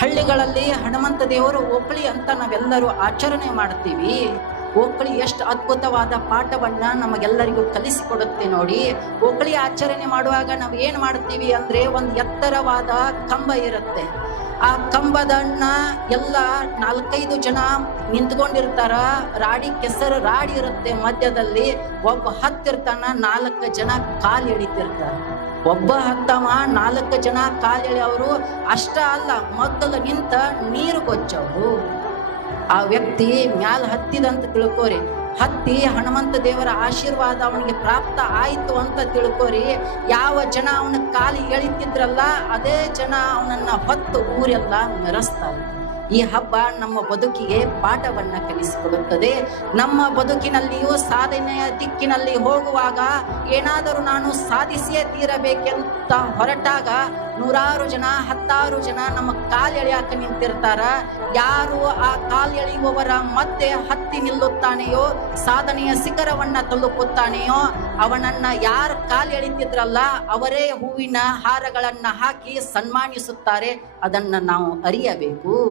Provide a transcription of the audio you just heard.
ಹಳ್ಳಿಗಳಲ್ಲಿ ಹನುಮಂತ ದೇವರು ಓಕಳಿ ಅಂತ ನಾವೆಲ್ಲರೂ ಆಚರಣೆ ಮಾಡ್ತೀವಿ. ಓಕಳಿ ಎಷ್ಟು ಅದ್ಭುತವಾದ ಪಾಠವನ್ನ ನಮಗೆಲ್ಲರಿಗೂ ಕಲಿಸಿಕೊಡುತ್ತೆ ನೋಡಿ. ಓಕಳಿ ಆಚರಣೆ ಮಾಡುವಾಗ ನಾವು ಏನು ಮಾಡ್ತೀವಿ ಅಂದ್ರೆ, ಒಂದು ಎತ್ತರವಾದ ಕಂಬ ಇರುತ್ತೆ. ಆ ಕಂಬದನ್ನ ಎಲ್ಲ 4-5 ಜನ ನಿಂತ್ಕೊಂಡಿರ್ತಾರ. ರಾಡಿ ಕೆಸರು ರಾಡಿ ಇರುತ್ತೆ ಮಧ್ಯದಲ್ಲಿ. ಒಬ್ಬ ಹತ್ತಿರ್ತಾನ, 4 ಜನ ಕಾಲು ಎಳಿತಿರ್ತಾರ. ಒಬ್ಬ ಹತ್ತವ, 4 ಜನ ಕಾಲೆಳೆ. ಅವರು ಅಷ್ಟ ಅಲ್ಲ, ಮೊದಲು ನಿಂತ ನೀರು ಗೊಚ್ಚವರು. ಆ ವ್ಯಕ್ತಿ ಮ್ಯಾಲ ಹತ್ತಿದಂತ ತಿಳ್ಕೋರಿ. ಹತ್ತಿ ಹನುಮಂತ ದೇವರ ಆಶೀರ್ವಾದ ಅವನಿಗೆ ಪ್ರಾಪ್ತ ಆಯಿತು ಅಂತ ತಿಳ್ಕೋರಿ. ಯಾವ ಜನ ಅವನ ಕಾಲಿ ಎಳಿತಿದ್ರಲ್ಲ, ಅದೇ ಜನ ಅವನನ್ನ ಹೊತ್ತು ಊರೆಲ್ಲ ಮೆರೆಸ್ತಾರೆ. ಈ ಹಬ್ಬ ನಮ್ಮ ಬದುಕಿಗೆ ಪಾಠವನ್ನ ಕಲಿಸಿಕೊಡುತ್ತದೆ. ನಮ್ಮ ಬದುಕಿನಲ್ಲಿಯೂ ಸಾಧನೆಯ ದಿಕ್ಕಿನಲ್ಲಿ ಹೋಗುವಾಗ, ಏನಾದರೂ ನಾನು ಸಾಧಿಸಿಯೇ ತೀರಬೇಕೆಂತ ಹೊರಟಾಗ 100 ಜನ 10 ಜನ ನಮ್ಮ ಕಾಲು ಎಳೆಯಾಕ ನಿಂತಿರ್ತಾರ. ಯಾರು ಆ ಕಾಲು ಎಳೆಯುವವರ ಮಧ್ಯೆ ಹತ್ತಿ ನಿಲ್ಲುತ್ತಾನೆಯೋ, ಸಾಧನೆಯ ಶಿಖರವನ್ನ ತಲುಪುತ್ತಾನೆಯೋ, ಅವನನ್ನ ಯಾರು ಕಾಲು ಎಳಿತಿದ್ರಲ್ಲ ಅವರೇ ಹೂವಿನ ಹಾರಗಳನ್ನ ಹಾಕಿ ಸನ್ಮಾನಿಸುತ್ತಾರೆ. ಅದನ್ನ ನಾವು ಅರಿಯಬೇಕು.